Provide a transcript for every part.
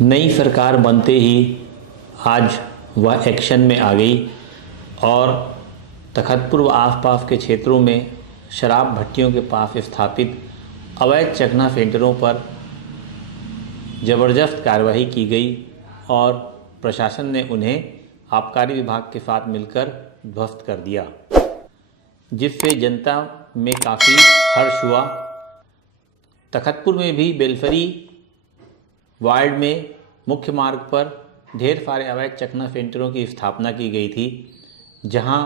नई सरकार बनते ही आज वह एक्शन में आ गई और तखतपुर व आसपास के क्षेत्रों में शराब भट्टियों के पास स्थापित अवैध चखना सेंटरों पर ज़बरदस्त कार्रवाई की गई और प्रशासन ने उन्हें आबकारी विभाग के साथ मिलकर ध्वस्त कर दिया, जिससे जनता में काफ़ी हर्ष हुआ। तखतपुर में भी बेलसरी वार्ड में मुख्य मार्ग पर ढेर सारे अवैध चखना सेंटरों की स्थापना की गई थी, जहां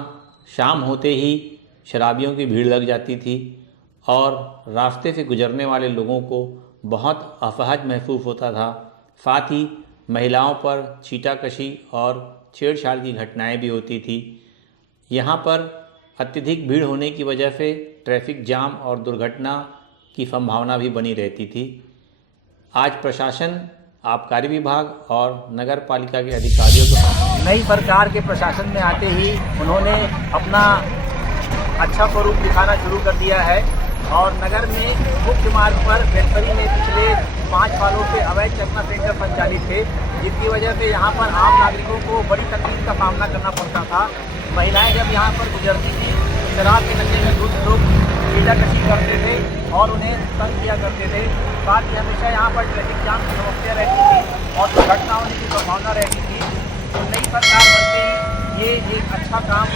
शाम होते ही शराबियों की भीड़ लग जाती थी और रास्ते से गुजरने वाले लोगों को बहुत असहज महसूस होता था। साथ ही महिलाओं पर छीटाकशी और छेड़छाड़ की घटनाएं भी होती थी। यहां पर अत्यधिक भीड़ होने की वजह से ट्रैफिक जाम और दुर्घटना की संभावना भी बनी रहती थी। आज प्रशासन, आबकारी विभाग और नगर पालिका के अधिकारियों को नई सरकार के प्रशासन में आते ही उन्होंने अपना अच्छा स्वरूप दिखाना शुरू कर दिया है और नगर में मुख्य मार्ग पर बेलसरी में पिछले 5 सालों से अवैध चखना सेंटर संचालित थे, जिसकी वजह से यहाँ पर आम नागरिकों को बड़ी तकलीफ का सामना करना पड़ता था। महिलाएं जब यहाँ पर गुजरती थी, शराब के नशे में कुछ लोग छीटाकशी करते थे और उन्हें तंग किया करते थे। साथ ही हमेशा यहाँ पर ट्रैफिक जाम की समस्या रहती थी और दुर्घटना होने की संभावना रहती थी। तो नई सरकार बनते ही ये एक अच्छा काम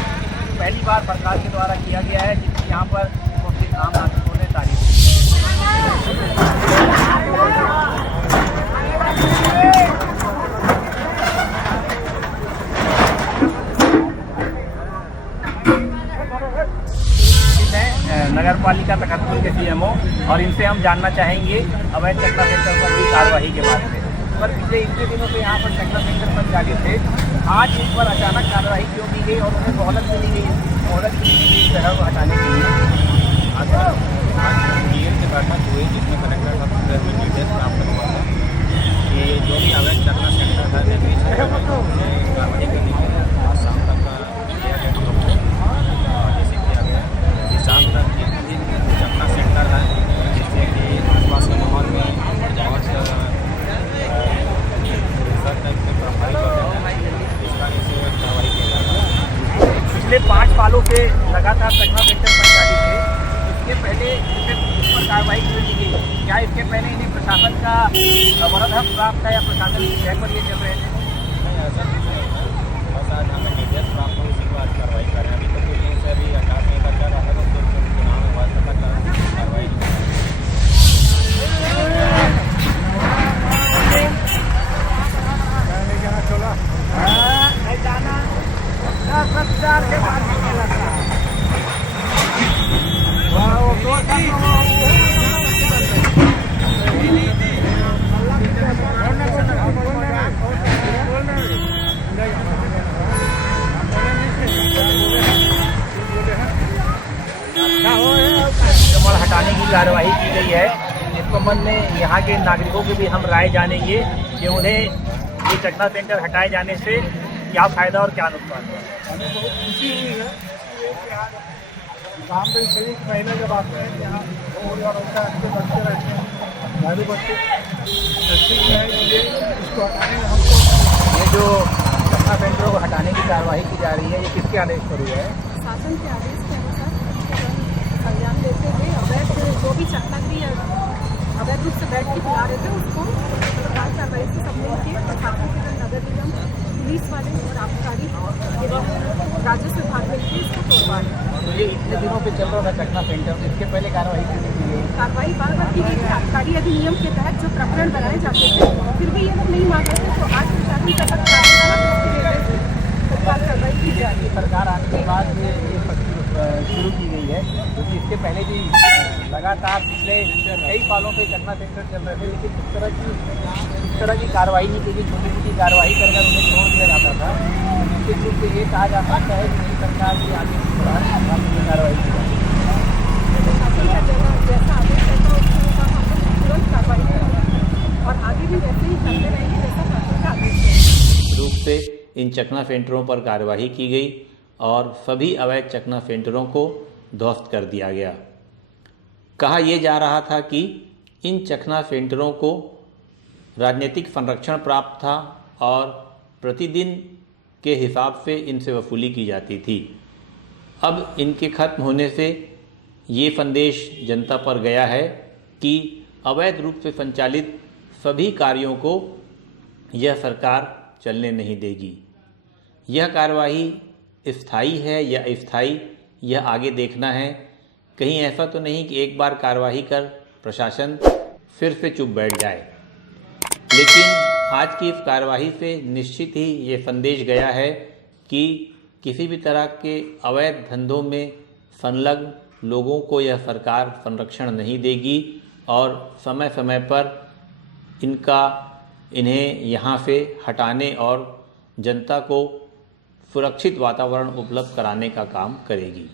पहली बार सरकार के द्वारा किया गया है, जिसकी यहाँ पर उपस्थित आम नागरिकों ने तारीफ की। नगर पालिका तखतपुर के सीएमओ और इनसे हम जानना चाहेंगे अवैध चखना सेंटर पर हुई कार्रवाई के बारे में। पर पिछले 21 दिनों से यहाँ पर चखना सेंटर संचालित थे, आज इस पर अचानक कार्रवाई क्यों की गई और उन्हें मोहलत मिली गई शहर को हटाने के लिए? आज की बैठक हुई जिसमें कलेक्टर साहब से निर्देश प्राप्त हुआ था कि जो भी अवैध चखना सेंटर था कार्रवाई करने के लिए आज शाम तक का दिया गया हम लोग को जैसे किया गया कि शाम तक जितने भी चखना सेंटर है जिससे कि आसपास के माहौल में बहुत टाइप से प्रभावित होते हैं, इस कारण से कार्रवाई किया जाता है। पिछले 5 सालों से लगातार चखना सेंटर संचालित थे, इसके पहले इस पर कार्रवाई क्यों की गई? क्या इसके पहले इन्हें प्रशासन का वरदान प्राप्त था या प्रशासन की शय पर ये चल रहे थे? नहीं, ऐसा कुछ नहीं है। बस आज हमें निर्देश प्राप्त हुई, इसी बात कार्रवाई कर रहे हैं। अभी तो कुछ दिन से अभी आकाश नहीं का चल रहा है, तो चुनाव में बाद तक कार्रवाई हटाने की कार्रवाई की गई है। इस संबंध में यहाँ के नागरिकों की भी हम राय जानेंगे कि उन्हें ये चखना सेंटर हटाए जाने से क्या फायदा और क्या नुकसान है। हमें बहुत खुशी हुई है काम पे सभी महिला जब आते हैं यहाँ और उनका अच्छे बच्चे रहते हैं, हमारे बच्चे ठीक है, ये इसको हटाने में हमको ये जो चखना सेंटरों को हटाने की कार्रवाई की जा रही है, ये किसके आदेश पर हुई है? शासन के आदेश के अनुसार संज्ञान लेते हुए अवैध जो भी चखनाग्री अवैध रूप से बैठ के पिला रहे थे उसको सरकार कार्रवाई से सब मिलकर प्रशासन, नगर निगम, पुलिस वाले और आबकारी एवं राजस्व विभाग मिलकर इसको तोड़वा रहे। तो ये इतने दिनों पे चल रहा था चखना सेंटर, इसके पहले कार्रवाई की गई? कार्रवाई बार बार की गई थी। आबकारी अधिनियम के तहत जो प्रकरण बनाए जाते थे फिर भी ये लोग नहीं मान रहे थे, तो आज प्रशासन का कार्रवाई की जा रही है। सरकार आने के बाद ये शुरू की गई है, क्योंकि इसके पहले भी लगातार पिछले कई सालों से चखना सेंटर चल रहे थे, लेकिन इस तरह की कार्रवाई नहीं की गई। छोटी छोटी कार्रवाई कर उन्हें छोड़ दिया जाता था। निश्चित रूप से ये कहा जा सकता है कि नई सरकार की आगे की कार्रवाई की जाए। जैसा आदेश रहता है उसके तुरंत कार्रवाई करेंगे और आगे भी वैसे ही करते रहेंगे जैसा शासन का आदेश है। रूप से इन चखना सेंटरों पर कार्रवाई की गई और सभी अवैध चखना सेंटरों को ध्वस्त कर दिया गया। कहा यह जा रहा था कि इन चखना सेंटरों को राजनीतिक संरक्षण प्राप्त था और प्रतिदिन के हिसाब से इनसे वसूली की जाती थी। अब इनके खत्म होने से ये संदेश जनता पर गया है कि अवैध रूप से संचालित सभी कार्यों को यह सरकार चलने नहीं देगी। यह कार्यवाही स्थायी है या अस्थायी, यह आगे देखना है। कहीं ऐसा तो नहीं कि एक बार कार्यवाही कर प्रशासन फिर से चुप बैठ जाए। लेकिन आज की इस कार्यवाही से निश्चित ही ये संदेश गया है कि किसी भी तरह के अवैध धंधों में संलग्न लोगों को यह सरकार संरक्षण नहीं देगी और समय समय पर इन्हें यहाँ से हटाने और जनता को सुरक्षित वातावरण उपलब्ध कराने का काम करेगी।